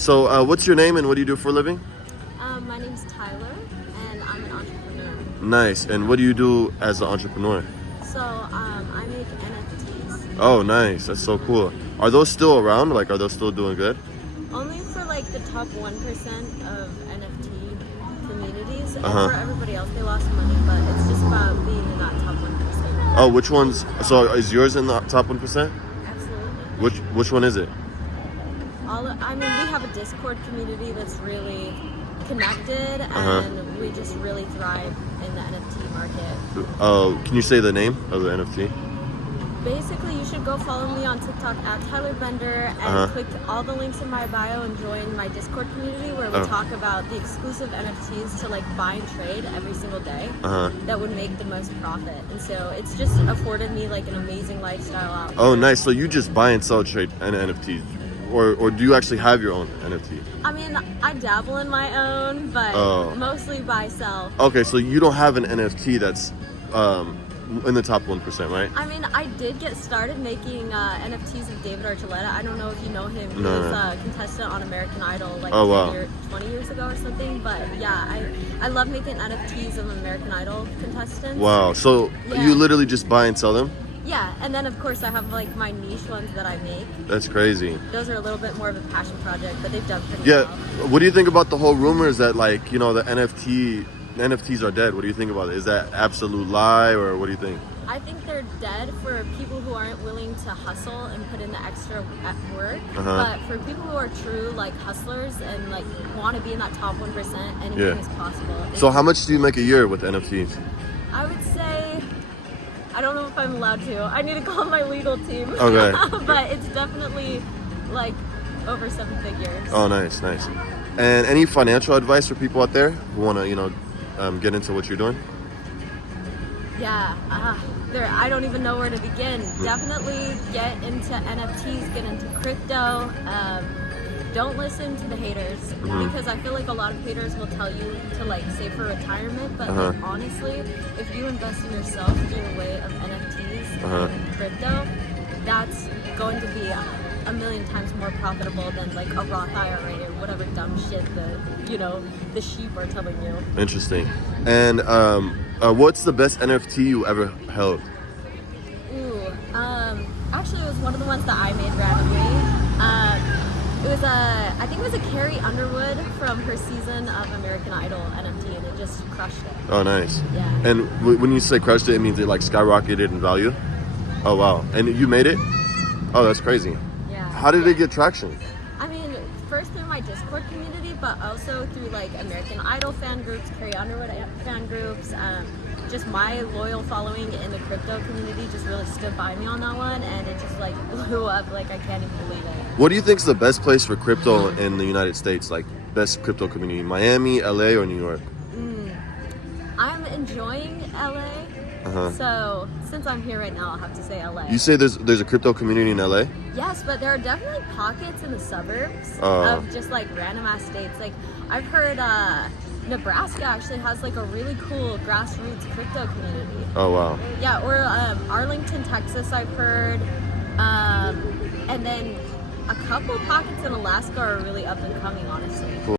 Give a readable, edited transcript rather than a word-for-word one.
So, what's your name and what do you do for a living? My name's Tyler, and I'm an entrepreneur. Nice. And what do you do as an entrepreneur? So I make NFTs. Oh, nice. That's so cool. Are those still around? Like, are those still doing good? Only for like the top 1% of NFT communities. And Uh-huh. for everybody else, they lost money, but it's just about being in that top 1%. Oh, which ones? So, is yours in the top 1%? Absolutely. Which one is it? I mean, we have a Discord community that's really connected, Uh-huh. and we just really thrive in the NFT market. Oh, can you say the name of the NFT? Basically, you should go follow me on TikTok at Tyler Bender and Uh-huh. click all the links in my bio and join my Discord community where we Oh. talk about the exclusive NFTs to like buy and trade every single day Uh-huh. that would make the most profit. And so it's just afforded me like an amazing lifestyle out Oh, here. nice. So you just buy and sell trade NFTs, or do you actually have your own NFT? I mean, I dabble in my own, but Oh. mostly buy sell. Okay, so you don't have an NFT that's in the top 1%, right? I mean, I did get started making NFTs of David Archuleta. I don't know if you know him. He No, was no. a contestant on American Idol like Oh, wow. 20 years ago or something. But yeah, I love making NFTs of American Idol contestants. Wow. So Yeah. you literally just buy and sell them? Yeah, and then of course I have like my niche ones that I make. That's crazy. Those are a little bit more of a passion project, but they've done pretty Yeah. well. What do you think about the whole rumors that, like, you know, the NFTs are dead? What do you think about it? Is that absolute lie, or what do you think? I think they're dead for people who aren't willing to hustle and put in the extra at work. Uh-huh. But for people who are true like hustlers and like want to be in that top 1%, anything Yeah. is possible. So how much do you make a year with NFTs? I would say, I don't know if I'm allowed to. I need to call my legal team. Okay. But it's definitely like over 7 figures. Oh, nice, nice. And any financial advice for people out there who want to, you know, get into what you're doing? Yeah, I don't even know where to begin. Definitely get into NFTs, get into crypto. Don't listen to the haters because I feel like a lot of haters will tell you to like save for retirement, but like, honestly, if you invest in yourself through the way of NFTs and crypto, that's going to be a million times more profitable than like a Roth IRA or whatever dumb shit the sheep are telling you. Interesting. And what's the best NFT you ever held? Ooh, actually, it was one of the ones that I made randomly. It was I think it was a Carrie Underwood from her season of American Idol NFT, and it just crushed it. Oh, nice. Yeah. And when you say crushed it, it means it like skyrocketed in value? Oh, wow. And you made it? Oh, that's crazy. Yeah. How did it get traction? I mean, first through my Discord community, but also through like American Idol fan groups, Carrie Underwood fan groups. Just my loyal following in the crypto community just really stood by me on that one, and it just like blew up. Like I can't even believe it. What do you think is the best place for crypto in the United States? Like, best crypto community? Miami, LA, or New York? I'm enjoying LA. So since I'm here right now, I'll have to say LA. You say there's a crypto community in LA? Yes, but there are definitely pockets in the suburbs Oh. of just like random ass states. Like I've heard Nebraska actually has like a really cool grassroots crypto community. Oh, wow. Yeah, or Arlington, Texas, I've heard. And then a couple pockets in Alaska are really up and coming, honestly. Cool.